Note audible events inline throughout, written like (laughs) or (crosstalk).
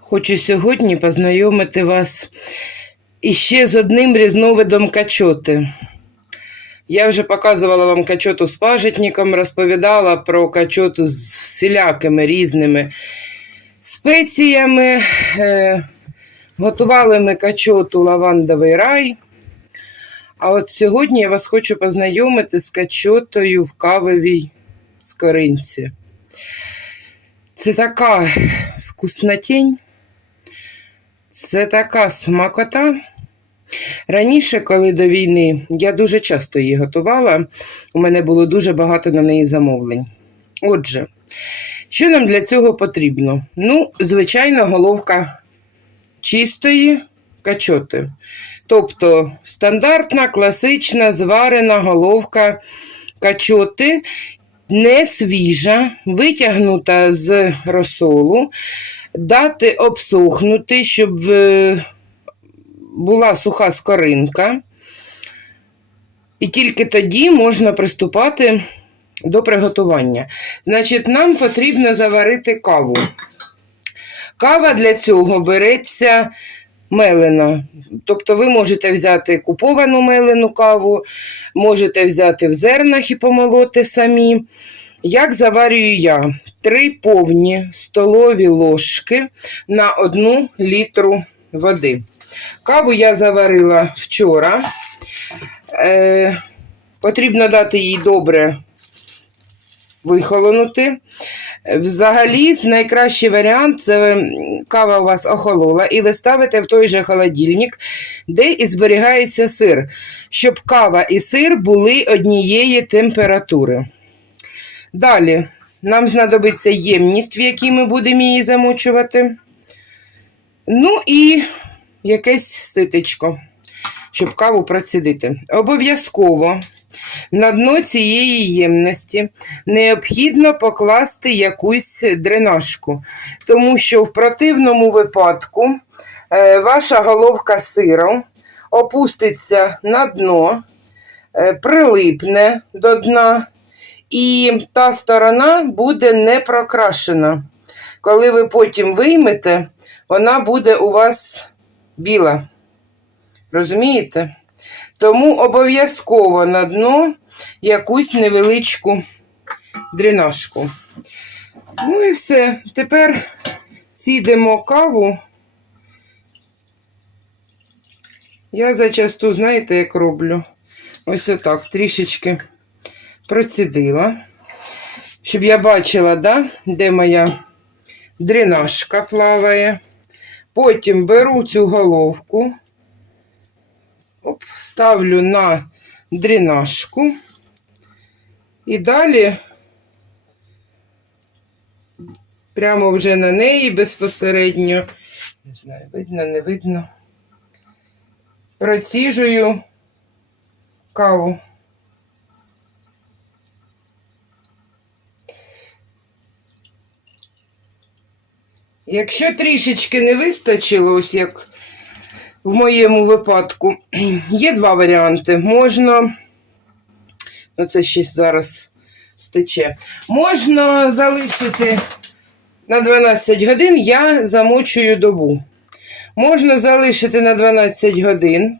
Хочу сьогодні познайомити вас іще з одним різновидом качоти. Я вже показувала вам качоту з пажитником, розповідала про качоту з всілякими різними спеціями. Е, готували ми качоту лавандовий рай. А от сьогодні я вас хочу познайомити з качотою в кавовій скоринці. Це така вкуснотень. Це така смакота. Раніше, коли до війни, я дуже часто її готувала, у мене було дуже багато на неї замовлень. Отже, що нам для цього потрібно? Ну, звичайно, головка чистої качоти. Тобто стандартна, класична, зварена головка качоти, не свіжа, витягнута з розсолу, дати обсохнути, щоб е, була суха скоринка. І тільки тоді можна приступати до приготування. Значить, нам потрібно заварити каву. Кава для цього береться мелена. Тобто ви можете взяти куповану мелену каву, можете взяти в зернах і помолоти самі. Як заварюю я? Три повні столові ложки на одну літру води. Каву я заварила вчора. Е, Потрібно дати їй добре вихолонути. Взагалі, найкращий варіант це кава у вас охолола, і ви ставите в той же холодильник, де і зберігається сир, щоб кава і сир були однієї температури. Далі нам знадобиться ємність, в якій ми будемо її замочувати. Ну і якесь ситечко, щоб каву процідити. Обов'язково на дно цієї ємності необхідно покласти якусь дренажку, тому що в противному випадку е, ваша головка сиру опуститься на дно, е, прилипне до дна, і та сторона буде не прокрашена. Коли ви потім виймете, вона буде у вас біла. Розумієте? Тому обов'язково на дно якусь невеличку дренажку. Ну і все. Тепер сідемо каву. Я зачасту, знаєте, як роблю? Ось отак, трішечки процідила, щоб я бачила, да, де моя дренажка плаває. Потім беру цю головку. Оп, ставлю на дренажку. І далі прямо вже на неї безпосередньо, не знаю, видно, не видно, проціжую каву. Якщо трішечки не вистачило, ось як в моєму випадку, (clears throat) є два варіанти. Можна, ну це ще зараз стече, можна залишити на 12 годин, я замочую добу. Можна залишити на 12 годин,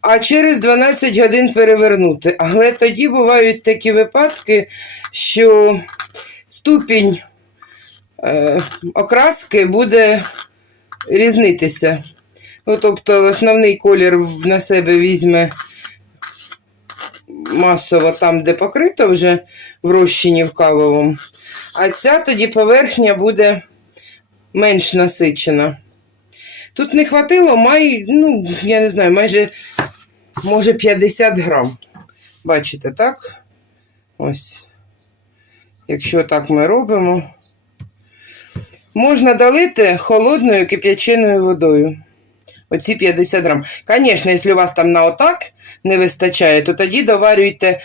а через 12 годин перевернути. Але тоді бувають такі випадки, що ступінь е, окраски буде різнитися. Ну, тобто основний колір на себе візьме масово там, де покрито вже в розчині в кавовому, а ця тоді поверхня буде менш насичена. Тут не хватило, май, ну, я не знаю, майже, може, 50 грам. Бачите, так? Ось. Якщо так ми робимо, можна долити холодною кип'яченою водою. Оці 50 грам. Звісно, якщо у вас там на отак не вистачає, то тоді доварюйте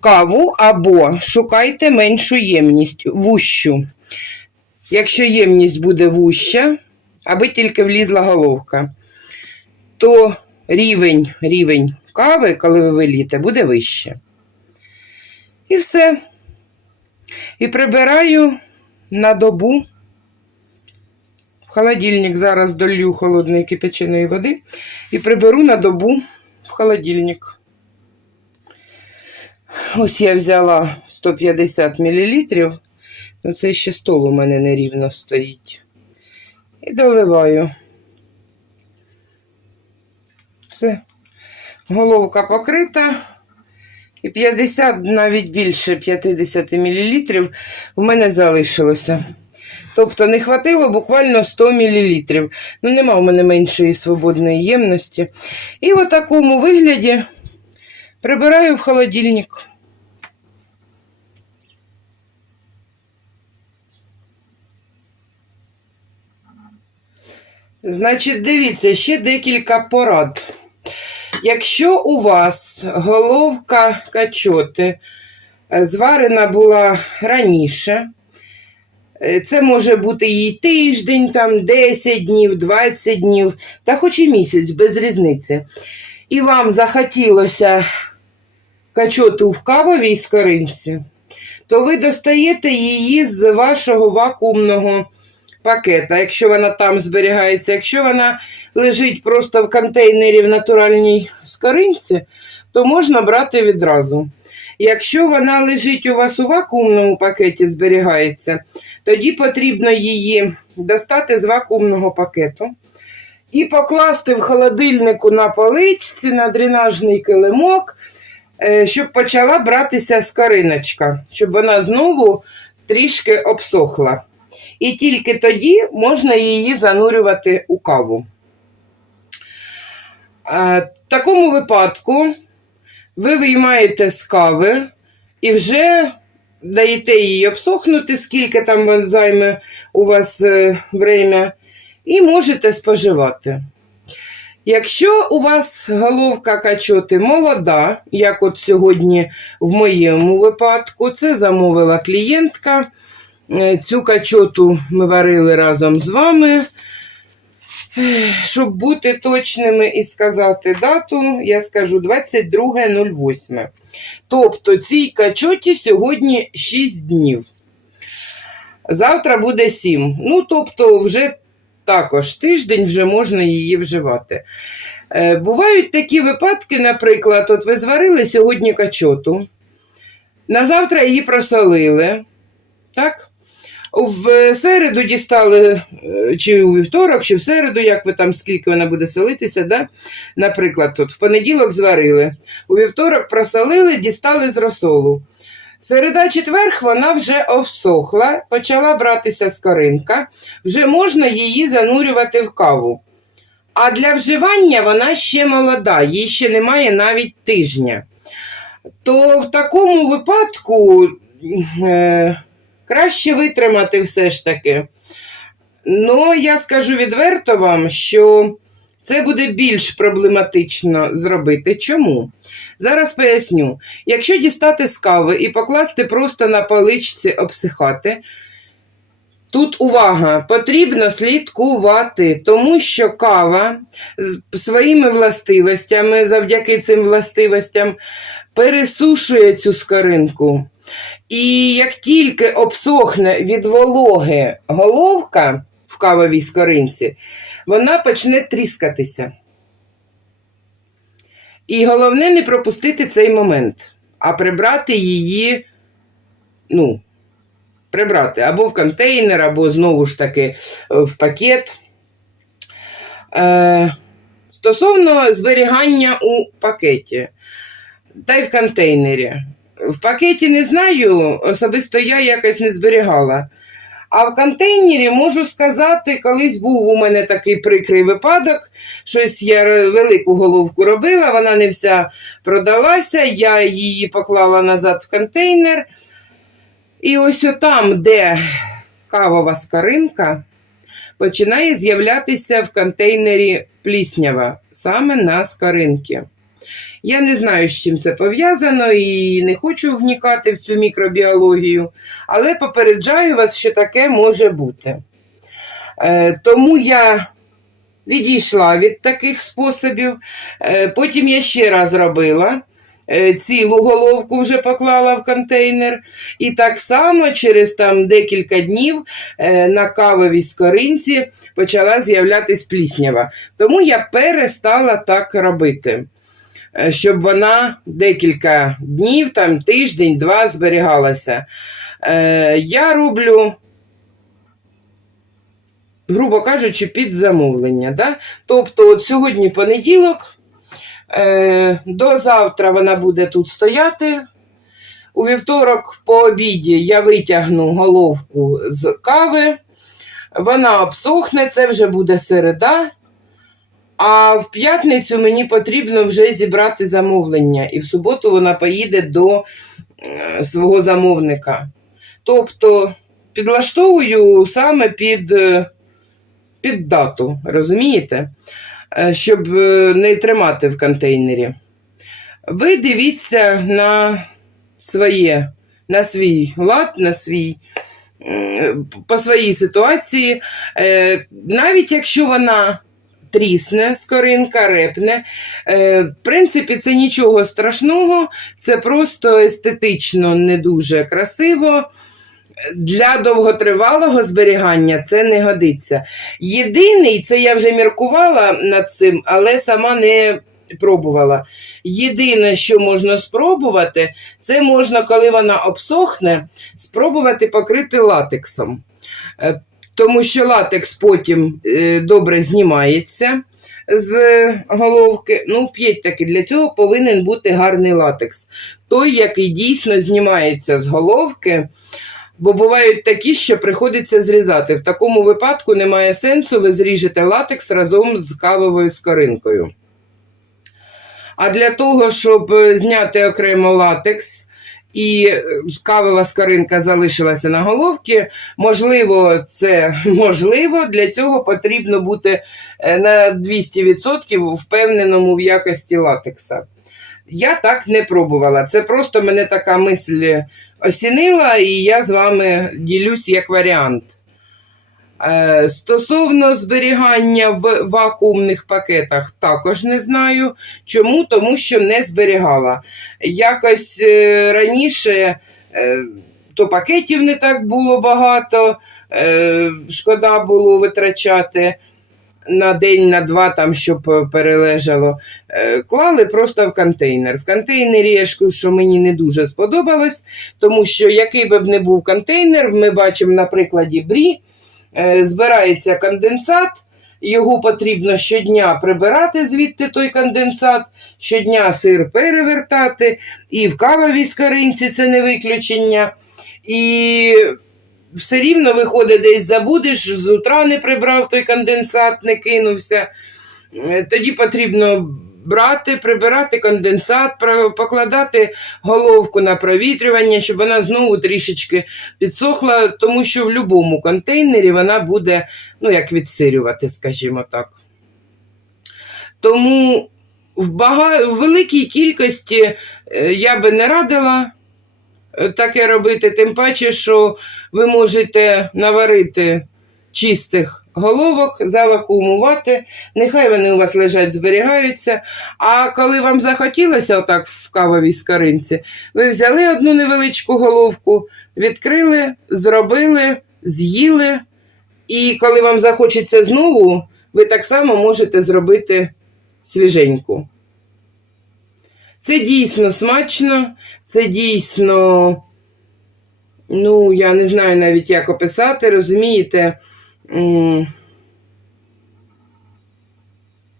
каву або шукайте меншу ємність, вущу. якщо ємність буде вуща, аби тільки влізла головка, то рівень, рівень кави, коли ви вилієте, буде вище. І все. І прибираю на добу. Холодильник зараз долью холодної кипяченої води і приберу на добу в холодильник. Ось я взяла 150 мл. Ну, це ще стол у мене нерівно стоїть. І доливаю. Все. Головка покрита. І 50, навіть більше 50 мл в мене залишилося. Тобто не хватило буквально 100 мл. Ну, нема в мене меншої свободної ємності. І в такому вигляді прибираю в холодильник. Значить, дивіться, ще декілька порад. Якщо у вас головка качоти е, зварена була раніше, це може бути їй тиждень, там 10 днів, 20 днів, та хоч і місяць, без різниці. І вам захотілося качоту в кавовій скоринці, то ви достаєте її з вашого вакуумного пакета, якщо вона там зберігається. Якщо вона лежить просто в контейнері в натуральній скоринці, то можна брати відразу. Якщо вона лежить у вас у вакуумному пакеті, зберігається, тоді потрібно її достати з вакуумного пакету і покласти в холодильнику на поличці на дренажний килимок, е, щоб почала братися скориночка, щоб вона знову трішки обсохла. І тільки тоді можна її занурювати у каву. В такому випадку ви виймаєте з кави і вже даєте їй обсохнути, скільки там займе у вас е, время, і можете споживати. Якщо у вас головка качоти молода, як от сьогодні в моєму випадку, це замовила клієнтка. Е, Цю качоту ми варили разом з вами. Щоб бути точними і сказати дату, я скажу 22.08. Тобто цій качоті сьогодні 6 днів. Завтра буде 7. Ну, тобто, вже також тиждень вже можна її вживати. Е, Бувають такі випадки, наприклад, от ви зварили сьогодні качоту, на завтра її просолили. Так? В середу дістали, е, чи у вівторок, чи в середу, як ви там, скільки вона буде солитися, да? наприклад, тут в понеділок зварили, у вівторок просолили, дістали з розсолу. Середа четверг вона вже обсохла, почала братися скоринка, вже можна її занурювати в каву. А для вживання вона ще молода, їй ще немає навіть тижня. То в такому випадку. Е- краще витримати все ж таки. Ну, я скажу відверто вам, що це буде більш проблематично зробити. Чому? Зараз поясню. Якщо дістати з кави і покласти просто на паличці обсихати, тут увага, потрібно слідкувати, тому що кава з своїми властивостями, завдяки цим властивостям, пересушує цю скоринку. І як тільки обсохне від вологи головка в кавовій скоринці, вона почне тріскатися. І головне не пропустити цей момент, а прибрати її, ну, прибрати або в контейнер, або знову ж таки в пакет. Е, Стосовно зберігання у пакеті та й в контейнері. В пакеті не знаю, особисто я якось не зберігала. А в контейнері можу сказати, колись був у мене такий прикрий випадок. Щось я велику головку робила, вона не вся продалася, я її поклала назад в контейнер. І ось там, де кавова скаринка, починає з'являтися в контейнері пліснява, саме на скаринки. Я не знаю, з чим це пов'язано і не хочу вникати в цю мікробіологію, але попереджаю вас, що таке може бути. Е, тому я відійшла від таких способів. Е, потім я ще раз робила. е, Цілу головку вже поклала в контейнер. І так само через там декілька днів на кавовій скоринці почала з'являтись пліснява. Тому я перестала так робити, щоб вона декілька днів, там тиждень-два зберігалася. Е, Я роблю, грубо кажучи, під замовлення. Да? Тобто, от сьогодні понеділок, е, до завтра вона буде тут стояти. У вівторок по обіді я витягну головку з кави, вона обсохне, це вже буде середа. А в п'ятницю мені потрібно вже зібрати замовлення, і в суботу вона поїде до е, свого замовника. Тобто підлаштовую саме під, е, під дату, розумієте? Е, Щоб не тримати в контейнері. Ви дивіться на своє, на свій лад, на свій, по своїй ситуації. Навіть якщо вона трісне, скоринка, репне, е, в принципі, це нічого страшного, це просто естетично не дуже красиво. Для довготривалого зберігання це не годиться. Єдиний, це я вже міркувала над цим, але сама не пробувала. Єдине, що можна спробувати, це можна, коли вона обсохне, спробувати покрити латексом. Тому що латекс потім е, добре знімається з головки. Ну, вп'ять таки, для цього повинен бути гарний латекс. Той, який дійсно знімається з головки. Бо бувають такі, що приходиться зрізати. В такому випадку немає сенсу, ви зріжете латекс разом з кавовою скоринкою. А для того, щоб е, зняти окремо латекс і е, кавова скоринка залишилася на головці, можливо, це (laughs) можливо, для цього потрібно бути е, на 200% впевненому в якості латекса. Я так не пробувала. Це просто мене така мисль осінила, і я з вами ділюсь як варіант. Е, Стосовно зберігання в вакуумних пакетах, також не знаю. Чому? Тому що не зберігала. Якось е, раніше е, то пакетів не так було багато, шкода було витрачати на день, на два, там, щоб перележало. Клали просто в контейнер. В контейнері я ж що мені не дуже сподобалось, тому що який би б не був контейнер, ми бачимо на прикладі брі, збирається конденсат. Його потрібно щодня прибирати звідти той конденсат, щодня сир перевертати, і в кавовій скоринці це не виключення. І все рівно виходить, десь забудеш, з утра не прибрав той конденсат, не кинувся. Е, Тоді потрібно брати, прибирати конденсат, покладати головку на провітрювання, щоб вона знову трішечки підсохла, тому що в будь-якому контейнері вона буде, ну, як відсирювати, скажімо так. Тому в, бага... в великій кількості е, я би не радила е, таке робити, тим паче, що ви можете наварити чистих головок, завакуумувати, нехай вони у вас лежать, зберігаються. А коли вам захотілося отак в кавовій скаринці, ви взяли одну невеличку головку, відкрили, зробили, з'їли. І коли вам захочеться знову, ви так само можете зробити свіженьку. Це дійсно смачно, це дійсно, ну, я не знаю навіть, як описати, розумієте?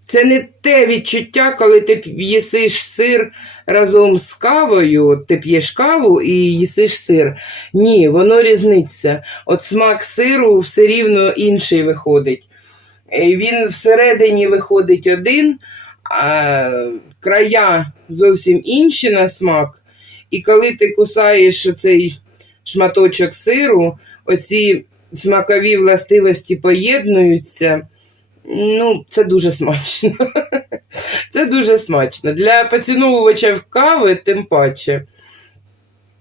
Це не те відчуття, коли ти їсиш сир разом з кавою, ти п'єш каву і їсиш сир. Ні, воно різниця. От смак сиру все рівно інший виходить. Е, Він всередині виходить один, а края зовсім інші на смак. І коли ти кусаєш цей шматочок сиру, оці смакові властивості поєднуються. Ну, це дуже смачно. (laughs) Це дуже смачно. Для поціновувачів кави, тим паче.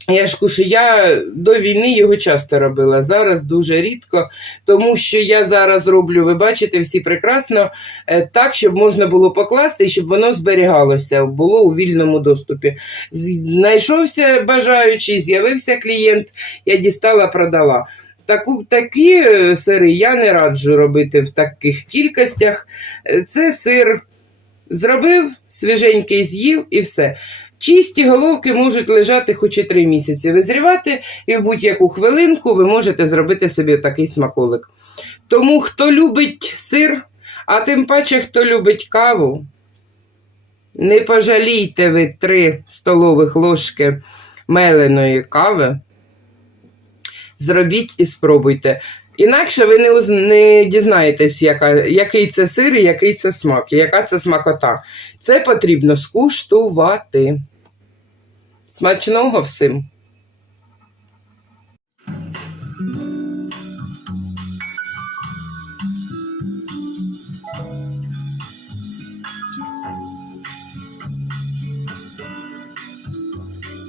Я ж кушу, я до війни його часто робила, зараз дуже рідко, тому що я зараз роблю, ви бачите, всі прекрасно, е, так, щоб можна було покласти і щоб воно зберігалося, було у вільному доступі. Знайшовся бажаючий, з'явився клієнт, я дістала, продала. Таку, такі е, сири я не раджу робити в таких кількостях. Е, Це сир зробив, свіженький з'їв і все. Чисті головки можуть лежати хоч і три місяці, визрівати, і в будь-яку хвилинку ви можете зробити собі такий смаколик. Тому хто любить сир, а тим паче, хто любить каву, не пожалійте ви 3 столових ложки меленої кави, зробіть і спробуйте. Інакше ви не, не дізнаєтесь, яка, який це сир і який це смак, і яка це смакота. Це потрібно скуштувати. Смачного всім!